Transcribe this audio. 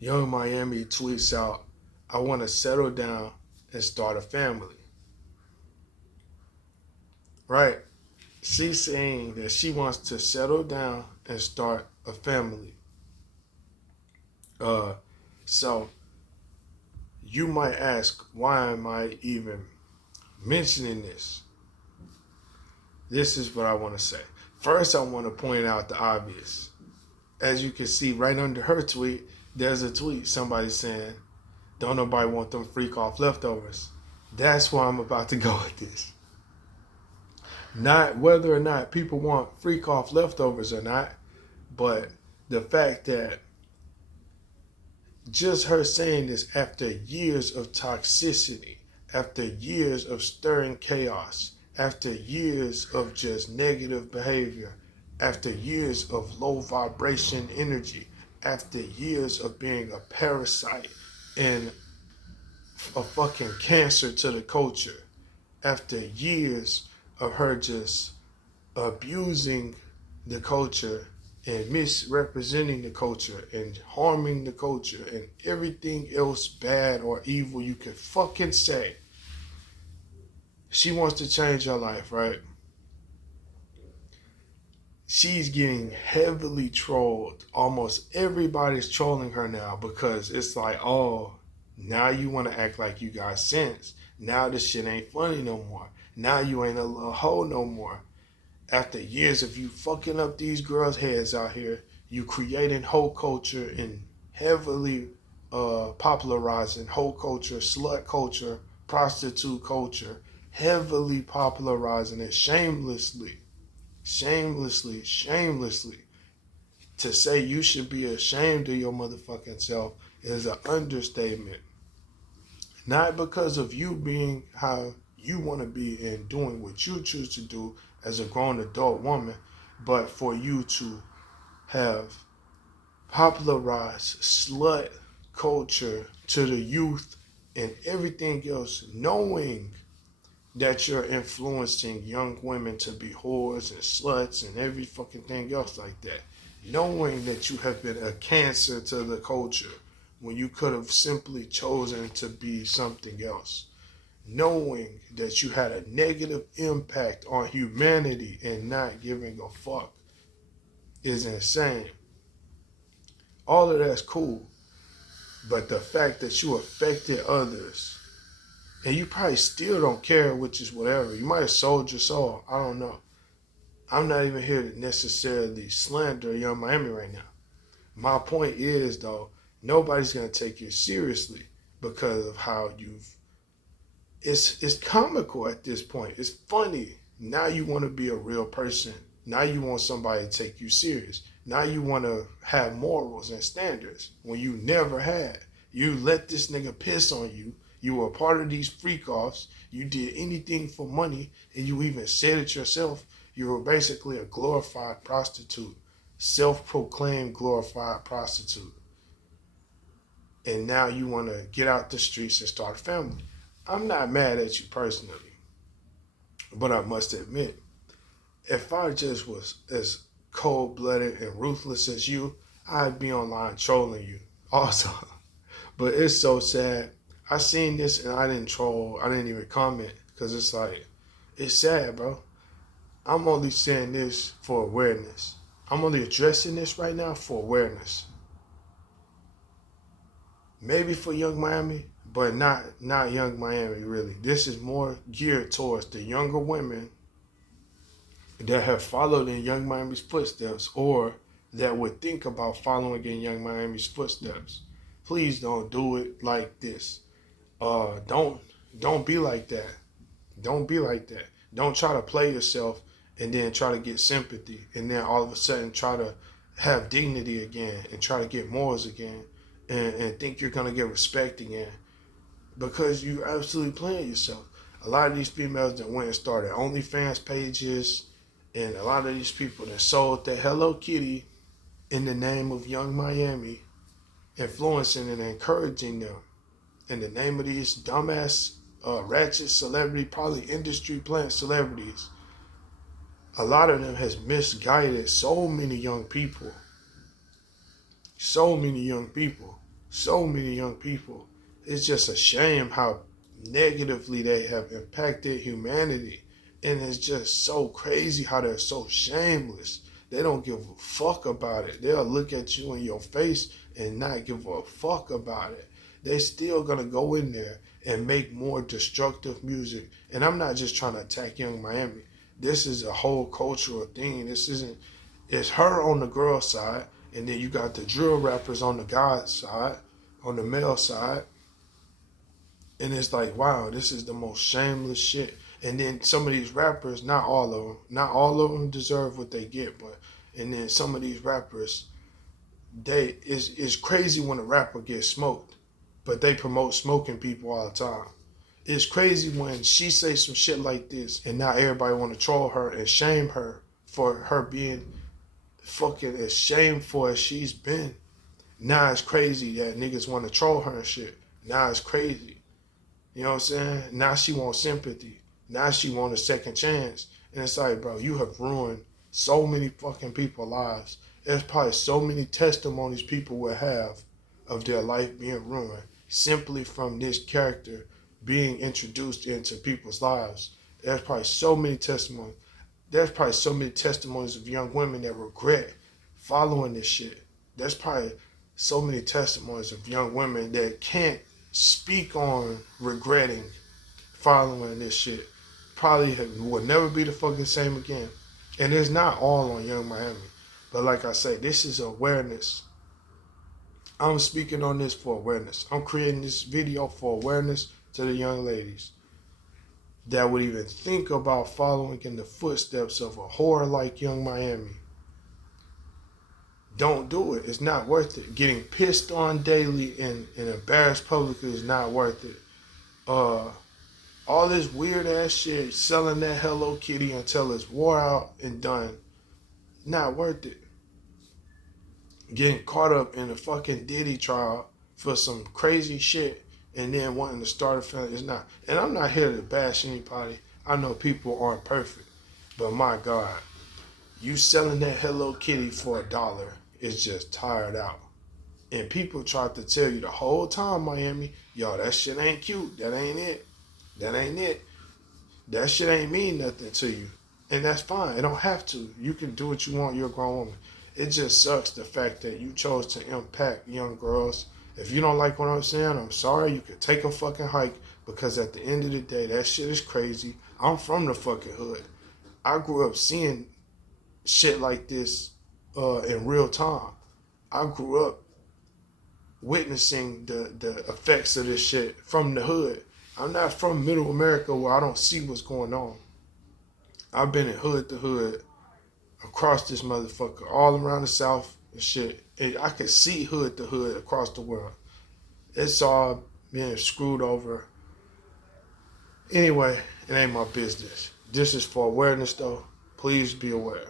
Young Miami tweets out, I want to settle down and start a family. Right? She's saying that she wants to settle down and start a family. Uh, so you might ask, why am I even mentioning this? This is what I want to say. First, I want to point out the obvious. As you can see right under her tweet, there's a tweet somebody saying, don't nobody want them freak off leftovers. That's where I'm about to go with this. Not whether or not people want freak off leftovers or not, but the fact that just her saying this after years of toxicity, after years of stirring chaos, after years of just negative behavior, after years of low vibration energy, after years of being a parasite and a fucking cancer to the culture, after years of her just abusing the culture and misrepresenting the culture and harming the culture and everything else bad or evil you could fucking say. She wants to change her life, right? She's getting heavily trolled. Almost everybody's trolling her now because it's like, oh, now you want to act like you got sense. Now this shit ain't funny no more. Now you ain't a little hoe no more. After years of you fucking up these girls' heads out here, you creating hoe culture and heavily popularizing hoe culture, slut culture, prostitute culture, heavily popularizing it shamelessly. To say you should be ashamed of your motherfucking self is an understatement. Not because of you being how you want to be and doing what you choose to do as a grown adult woman, but for you to have popularized slut culture to the youth and everything else, knowing that you're influencing young women to be whores and sluts and every fucking thing else like that. Knowing that you have been a cancer to the culture when you could have simply chosen to be something else. Knowing that you had a negative impact on humanity and not giving a fuck is insane. All of that's cool. But the fact that you affected others and you probably still don't care, which is whatever. You might have sold your soul. I don't know. I'm not even here to necessarily slander Young Miami right now. My point is, though, nobody's going to take you seriously because of how you've... It's comical at this point. It's funny. Now you want to be a real person. Now you want somebody to take you serious. Now you want to have morals and standards when you never had. You let this nigga piss on you. You were a part of these freak-offs. You did anything for money, and you even said it yourself. You were basically a glorified prostitute, self-proclaimed glorified prostitute. And now you want to get out the streets and start a family. I'm not mad at you personally, but I must admit, if I just was as cold-blooded and ruthless as you, I'd be online trolling you also. But it's so sad. I seen this and I didn't troll. I didn't even comment because it's like, it's sad, bro. I'm only saying this for awareness. I'm only addressing this right now for awareness. Maybe for Young Miami, but not Young Miami, really. This is more geared towards the younger women that have followed in Young Miami's footsteps or that would think about following in Young Miami's footsteps. Please don't do it like this. Don't be like that. Don't be like that. Don't try to play yourself and then try to get sympathy and then all of a sudden try to have dignity again and try to get morals again and think you're going to get respect again because you're absolutely playing yourself. A lot of these females that went and started OnlyFans pages and a lot of these people that sold their Hello Kitty in the name of Young Miami, influencing and encouraging them in the name of these dumbass, ratchet celebrity, probably industry plant celebrities. A lot of them has misguided so many young people. So many young people. so many young people. It's just a shame how negatively they have impacted humanity. And it's just so crazy how they're so shameless. They don't give a fuck about it. They'll look at you in your face and not give a fuck about it. They still gonna go in there and make more destructive music. And I'm not just trying to attack Young Miami. This is a whole cultural thing. This isn't, it's her on the girl side, and then you got the drill rappers on the guy side, on the male side. And it's like, wow, this is the most shameless shit. And then some of these rappers, not all of them deserve what they get, but and then some of these rappers, it's crazy when a rapper gets smoked, but they promote smoking people all the time. It's crazy when she say some shit like this, and now everybody want to troll her and shame her for her being fucking as shameful as she's been. Now it's crazy that niggas want to troll her and shit. Now it's crazy. You know what I'm saying? Now she wants sympathy. Now she wants a second chance. And it's like, bro, you have ruined so many fucking people's lives. There's probably so many testimonies people will have of their life being ruined simply from this character being introduced into people's lives. There's probably so many testimonies. There's probably so many testimonies of young women that regret following this shit. There's probably so many testimonies of young women that can't speak on regretting following this shit. Probably will never be the fucking same again. And it's not all on Young Miami. But like I say, this is awareness. I'm speaking on this for awareness. I'm creating this video for awareness to the young ladies that would even think about following in the footsteps of a whore like Young Miami. Don't do it. It's not worth it. Getting pissed on daily and embarrassed publicly is not worth it. All this weird ass shit, selling that Hello Kitty until it's wore out and done, not worth it. Getting caught up in a fucking Diddy trial for some crazy shit and then wanting to start a family is not. And I'm not here to bash anybody. I know people aren't perfect. But my God, you selling that Hello Kitty for $1 is just tired out. And people tried to tell you the whole time, Miami, yo, that shit ain't cute. That ain't it. That ain't it. That shit ain't mean nothing to you. And that's fine. It don't have to. You can do what you want. You're a grown woman. It just sucks the fact that you chose to impact young girls. If you don't like what I'm saying, I'm sorry. You could take a fucking hike, because at the end of the day, that shit is crazy. I'm from the fucking hood. I grew up seeing shit like this in real time. I grew up witnessing the effects of this shit from the hood. I'm not from middle America where I don't see what's going on. I've been in hood to hood across this motherfucker, all around the South and shit. And I could see hood to hood across the world. It's all being screwed over. Anyway, it ain't my business. This is for awareness though. Please be aware.